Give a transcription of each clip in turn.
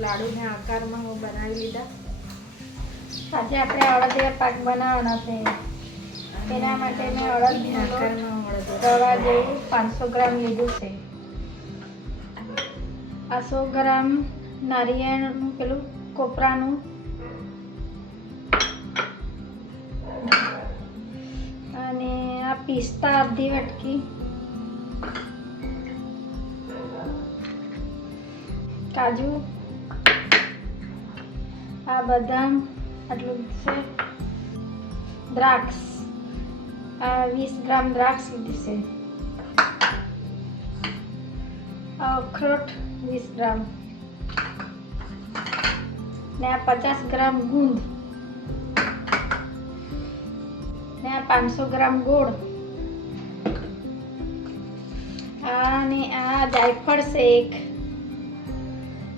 લાડુને આકારમાં હું બનાવી લીધા. આજે આપણે અડદિયા પાક બનાવવાનો છે. તેના માટે મેં અડદનો રવા જેવું 500 ગ્રામ લીધું છે. આ 100 ગ્રામ નારિયેળનું પેલું કોપરાનું, અને આ પિસ્તા અડધી વાટકી, કાજુ, આ બદામ આટલું છે, દ્રાક્ષ આ 20 ગ્રામ દ્રાક્ષ લીધી છે, આ અખરોટ 20 ગ્રામ, ને આ 50 ગ્રામ ગુંદ, ને આ 500 ગ્રામ ગોળ, અને આ જાયફળ છે એક,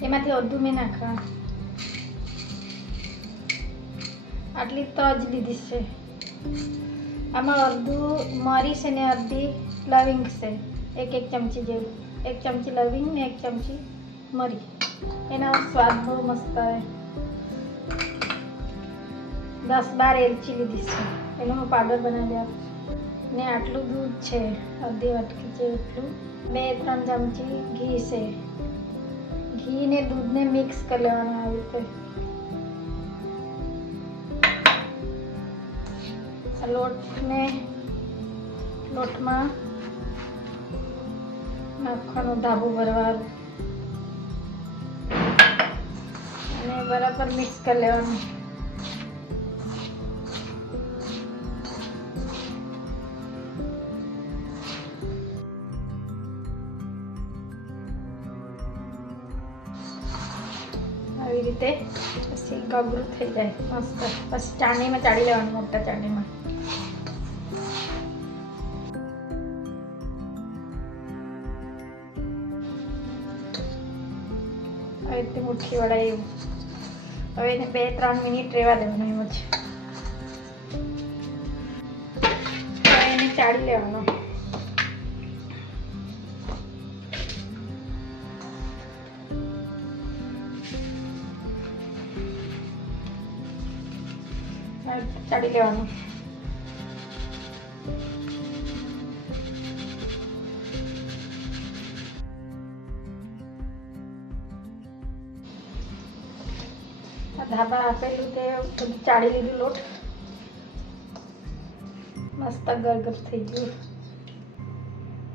એમાંથી અડધું મેં નાખવા. આટલી તજ લીધી છે. આમાં અડધું મરી છે ને અડધી લવિંગ છે, એક ચમચી જેવું. 1 ચમચી લવિંગ ને 1 ચમચી મરી, એનો સ્વાદ બહુ મસ્ત આવે. 10-12 એલચી લીધી છે, એનો હું પાવડર બનાવી આપું. ને આટલું દૂધ છે, અડધી વાટકી જેટલું. 2-3 ચમચી ઘી છે. ઘી ને દૂધને મિક્સ કરી લેવાનું આવી રીતે. લોટમાં નાખવાનું ધાબુ ભરવાનું અને બરાબર મિક્સ કરી લેવાનું. આવી રીતે પછી ગગરું થઈ જાય મસ્ત. પછી ચાળણીમાં ચાળી લેવાનું, મોટા ચાળણીમાં. આવી રીતે મુઠ્ઠી વળાય એવું. હવે એને 2-3 મિનિટ રહેવા દેવાનું એમ જ. હવે એને ચાળી લેવાનો. ચાળી લેવાનું. ધાબા આપેલું તે બધું ચાળી લીધું. લોટ મસ્ત ગરગર થઈ ગયું,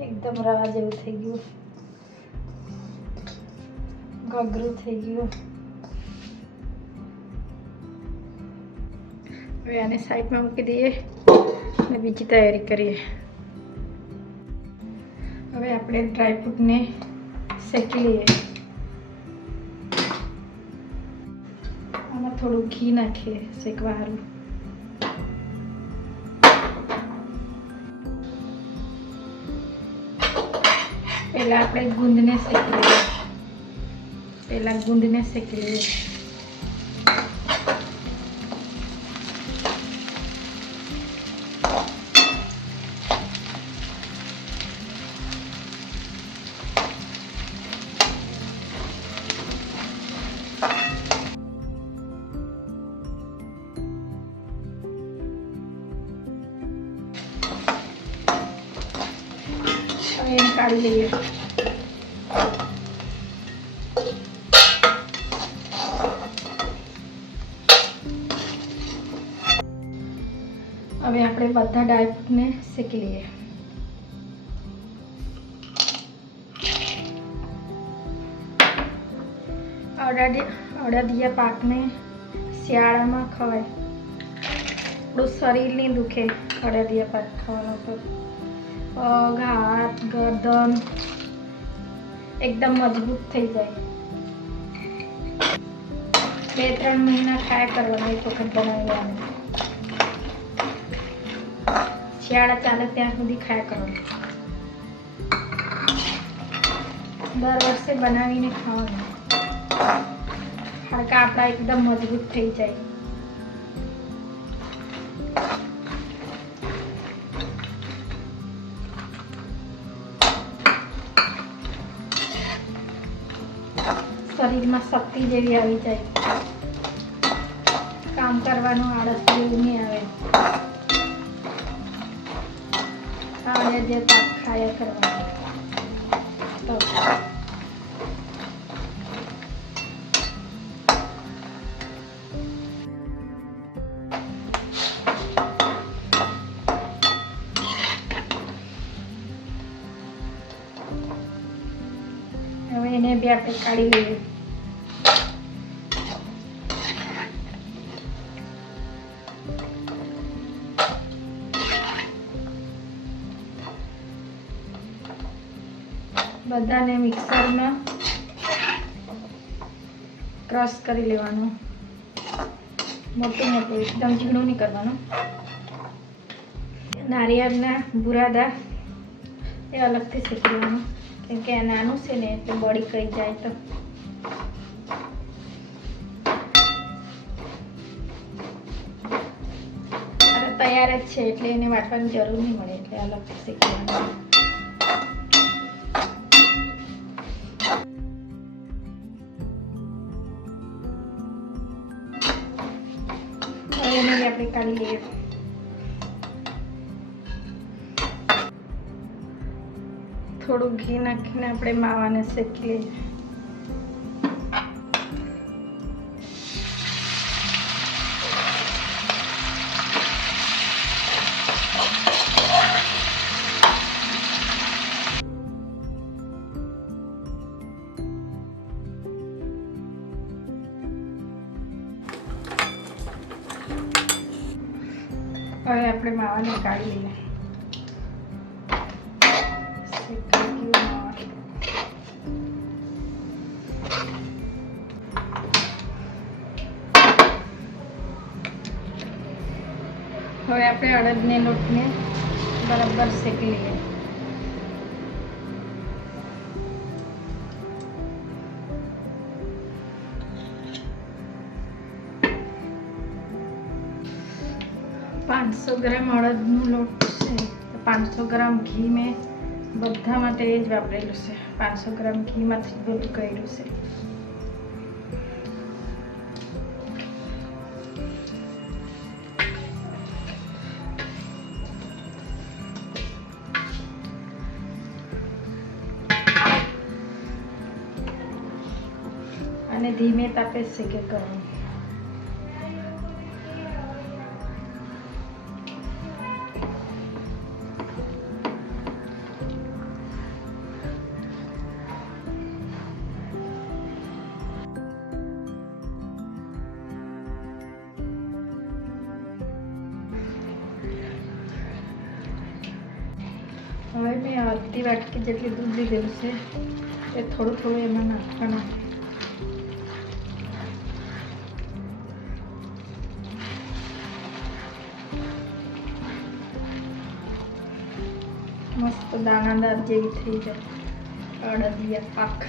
એકદમ રવા જેવું થઈ ગયું, ગગરું થઈ ગયું. હવે આને સાઈડમાં મૂકી દઈએ અને બીજી તૈયારી કરીએ. હવે આપણે ડ્રાયફ્રૂટને શેકી લઈએ. આમાં થોડું ઘી નાખીએ શેકવા સારું. પહેલાં આપણે ગુંદને શેકી લઈએ. હવે એને કાઢી લઈએ. હવે આપણે બધા ડ્રાયફ્રૂટને શેકી લઈએ. અડદિયા પાકને શિયાળામાં ખવાય. આપણું શરીર નહીં દુખે અડદિયા પાક ખાવાનો તો. પગ, હાથ, ગરદન એકદમ મજબૂત થઈ જાય. 2-3 મહિના ખાયા કરવાના, એક વખત બનાવવાનું. શિયાળા ચાલે ત્યાં સુધી ખાયા કરવાનું. દર વર્ષે બનાવીને ખાવાનું. હાડકા આપણા એકદમ મજબૂત થઈ જાય. શરીર શરીરમાં શક્તિ જેવી આવી જાય, કામ કરવાનું આળસ જેવું નહીં આવે, ખાવા જે પાક ખાયા કરવાનું. તો હવે એને બી આપણે કાઢી લઈએ. બધાને મિક્સરમાં ક્રશ કરી લેવાનું, મોટું મોટું, એકદમ ઝીણું નહીં કરવાનું. નારિયેળના બુરાદા એ અલગથી શેકી લેવાનું, કેમ કે આ નાનું છે ને એટલે બોડી કઈ જાય તો. તૈયાર જ છે એટલે એને વાટવાની જરૂર નહીં મળે, એટલે અલગથી શેકી લેવાનું. એને આપણે કાઢી લઈએ. થોડું ઘી નાખીને આપણે માવાને શેકી લઈએ. હવે આપણે માવાને કાઢી લઈએ. હવે આપણે અડદને લોટને બરાબર શેકી લઈએ. ग्राम અડદનો લોટ છે, 500 ગ્રામ ઘી મેં બધા માટે એ જ વાપરેલું છે. 500 ગ્રામ ઘીમાંથી બધું કર્યું છે. અને ધીમે તાપે શેકે કરવું. હવે મેં અડધી વાટકી જેટલી દૂધ લીધેલું છે એ થોડું થોડું એમાં નાખવાનું. મસ્ત દાણાદાર જેવી થઈ જાય અડદિયા પાક.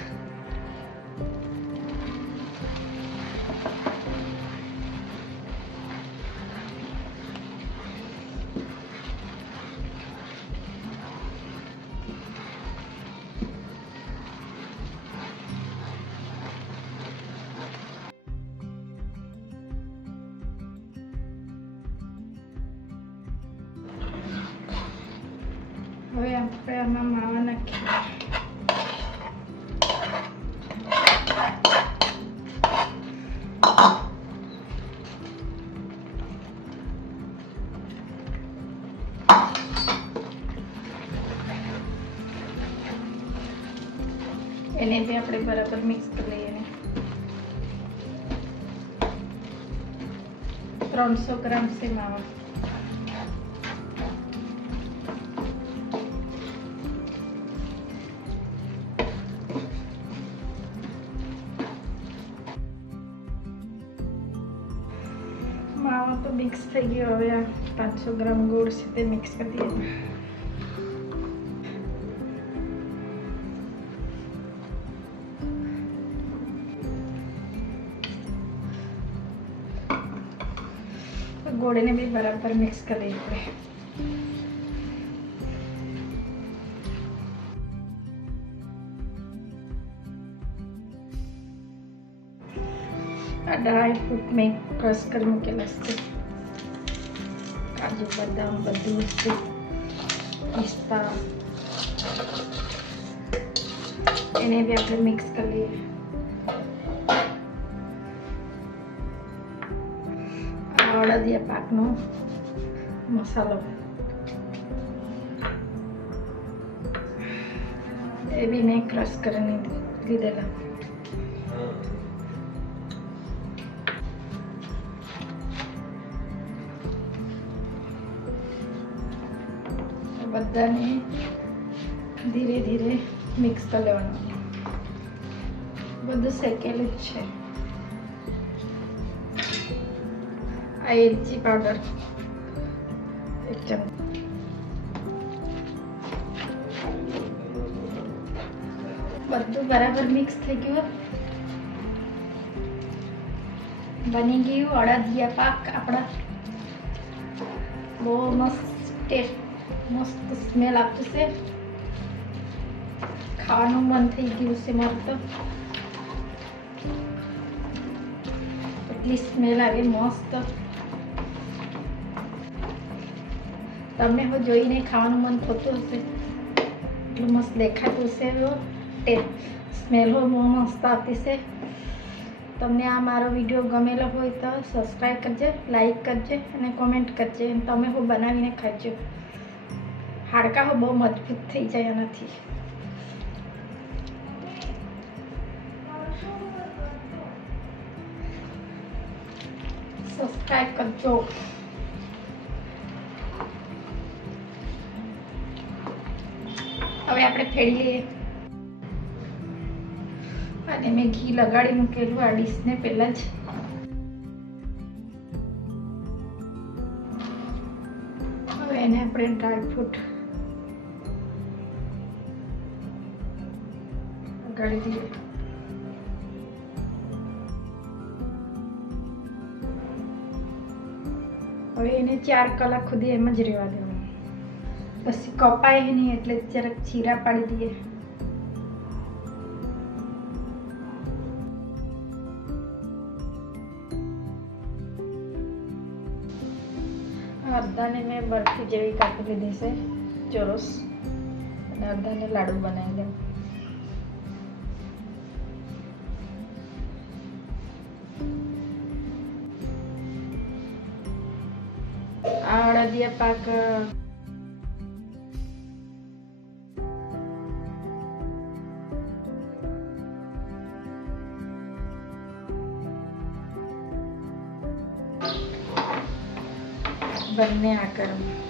હવે આપણે આમાં માવા નાખીએ. એને બી આપણે બરાબર મિક્સ કરી લઈએ. 300 ગ્રામ છે માવા. માવો તો મિક્સ થઈ ગયો. હવે આ 500 ગ્રામ ગોળ છે તે મિક્સ કરી દઈએ. ગોળને બી બરાબર મિક્સ કરી દઈએ આપણે. આ ડ્રાય ફ્રૂટ મેં ક્રશ કરી મૂકેલા છે. કાજુ બદામ બધી વસ્તુ, પિસ્તા, એને બી આપણે મિક્સ કરી લઈએ. આ અડદિયા પાકનો મસાલો એ બી મેં ક્રશ કરીને લીધેલા. બધાને ધીરે ધીરે મિક્સ કરી લેવાનું. બધું શેકેલું જ છે. આ એલચી પાવડર 1 ચમચી, બધું બરાબર મિક્સ થઈ ગયું. બની ગયું અડદિયા પાક આપણા. બહુ મસ્ત ટેસ્ટ, મસ્ત સ્મેલ આપતું છે. ખાવાનું મન થઈ ગયું છે મારું તો. એટલી સ્મેલ આવે મસ્ત. તમને હું જોઈને ખાવાનું મન થતું હશે. એટલું મસ્ત દેખાતું છે. સ્મેલ હો બહુ મસ્ત આવતી છે. તમને આ મારો વિડીયો ગમેલો હોય તો સબસ્ક્રાઈબ કરજો, લાઈક કરજો અને કોમેન્ટ કરજો. તમે હું બનાવીને ખાજો. હાડકા હો બહુ મજબૂત થઈ જાય એનાથી. સબસ્ક્રાઈબ કરજો. હવે આપણે ફેડી લઈએ. અને મેં ઘી લગાડી મૂકેલું આ ડીશને પહેલાં જ. હવે એને આપણે ડ્રાય ફ્રૂટ લગાડી દઈએ. હવે એને 4 કલાક સુધી એમ જ રહેવા દેવાનું. પછી કપાય નહીં એટલે જરાક ચીરા પાડી દઈએ. અડધાને મેં બરફી જેવી કાપી લીધી છે ચોરસ, અને અડધાને લાડુ બનાવી દઉં. આ અડદિયા પાક બંને આકારમાં